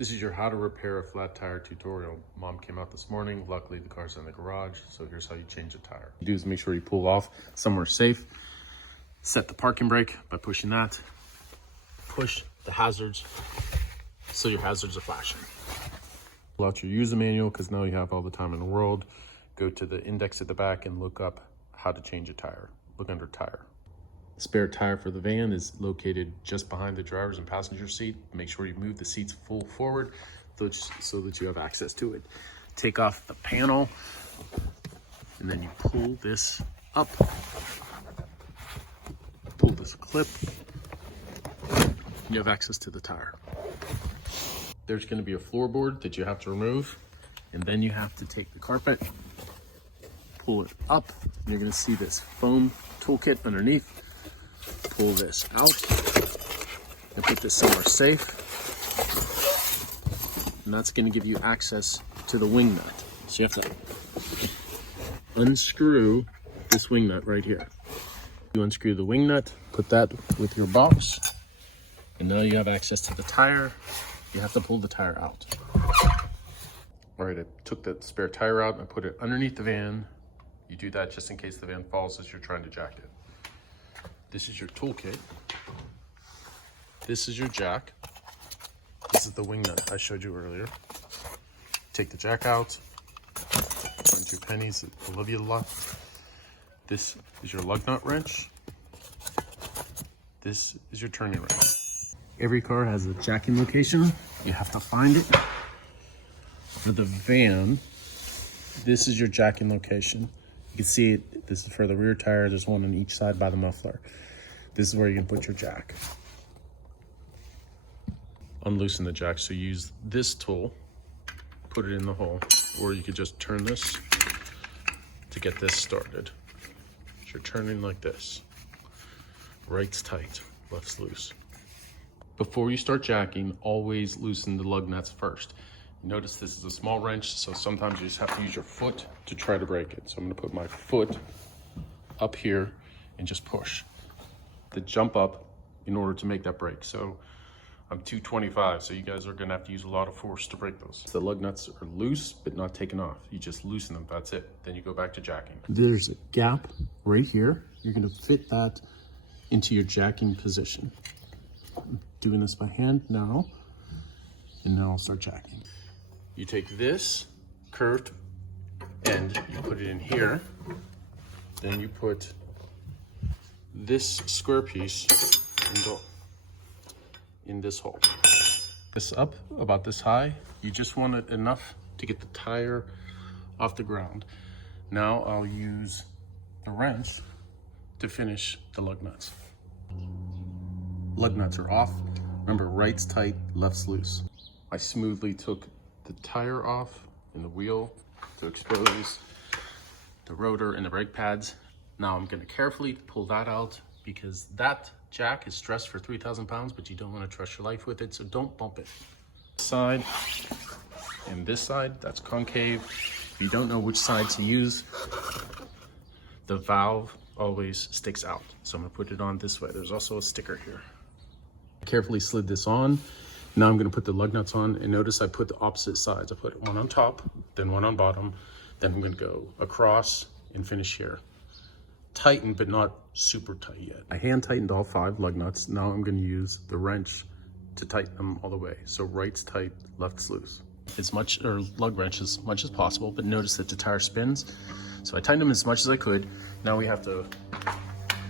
This is your how to repair a flat tire tutorial. Mom came out this morning. Luckily the car's in the garage, so here's how you change a tire. What you do is make sure you pull off somewhere safe. Set the parking brake by pushing that. Push the hazards so your hazards are flashing. Pull out your user manual because now you have all the time in the world. Go to the index at the back and look up how to change a tire. Look under tire. The spare tire for the van is located just behind the driver's and passenger seat. Make sure you move the seats full forward so that you have access to it. Take off the panel and then you pull this up. Pull this clip. You have access to the tire. There's going to be a floorboard that you have to remove, and then you have to take the carpet, pull it up, and you're going to see this foam toolkit underneath. Pull this out and put this somewhere safe, and that's going to give you access to the wing nut. So you have to unscrew this wing nut right here. You unscrew the wing nut, put that with your box, and now you have access to the tire. You have to pull the tire out. All right, I took that spare tire out and I put it underneath the van. You do that just in case the van falls as you're trying to jack it. This is your toolkit. This is your jack. This is the wing nut I showed you earlier. Take the jack out. Find 2 pennies. I love you a lot. This is your lug nut wrench. This is your turning wrench. Every car has a jacking location. You have to find it. For the van, this is your jacking location. You can see it. This is for the rear tire. There's one on each side by the muffler. This is where you can put your jack. Unloosen the jack. So use this tool, put it in the hole, or you could just turn this to get this started. So you're turning like this. Right's tight, left's loose. Before you start jacking, always loosen the lug nuts first. Notice this is a small wrench, so sometimes you just have to use your foot to try to break it. So I'm gonna put my foot up here and just push. To jump up in order to make that break. So I'm 225, so you guys are gonna have to use a lot of force to break those. The lug nuts are loose, but not taken off. You just loosen them, that's it. Then you go back to jacking. There's a gap right here. You're gonna fit that into your jacking position. I'm doing this by hand now, and now I'll start jacking. You take this curved end, you put it in here, then you put this square piece in this hole. This up about this high. You just want it enough to get the tire off the ground. Now I'll use the wrench to finish the lug nuts. Lug nuts are off. Remember, right's tight, left's loose. I smoothly took the tire off and the wheel to expose the rotor and the brake pads. Now I'm going to carefully pull that out because that jack is stressed for 3,000 pounds, but you don't want to trust your life with it, so don't bump it. This side and this side, that's concave. If you don't know which side to use, the valve always sticks out. So I'm going to put it on this way. There's also a sticker here. Carefully slid this on. Now I'm going to put the lug nuts on, and notice I put the opposite sides. I put one on top, then one on bottom, then I'm going to go across and finish here. Tighten, but not super tight yet. I hand tightened all 5 lug nuts. Now I'm going to use the wrench to tighten them all the way. So right's tight, left's loose. Lug wrench as much as possible, but notice that the tire spins. So I tightened them as much as I could. Now we have to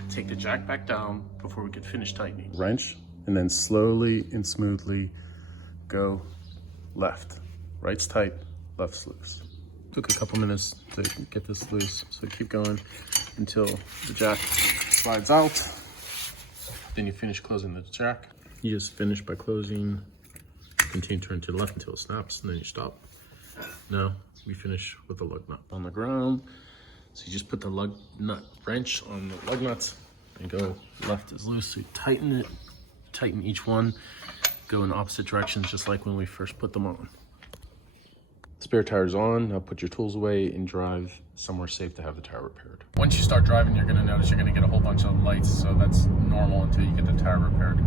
take the jack back down before we can finish tightening. Wrench, and then slowly and smoothly go left. Right's tight, left's loose. Took a couple minutes to get this loose, so keep going until the jack slides out. Then you finish closing the jack. You just finish by closing, continue to turn to the left until it snaps, and then you stop. Now we finish with the lug nut on the ground. So you just put the lug nut wrench on the lug nuts and go left is loose. So you tighten it, tighten each one, go in opposite directions just like when we first put them on. Spare tire's on. Now put your tools away and drive somewhere safe to have the tire repaired. Once you start driving, you're going to notice you're going to get a whole bunch of lights, so that's normal until you get the tire repaired.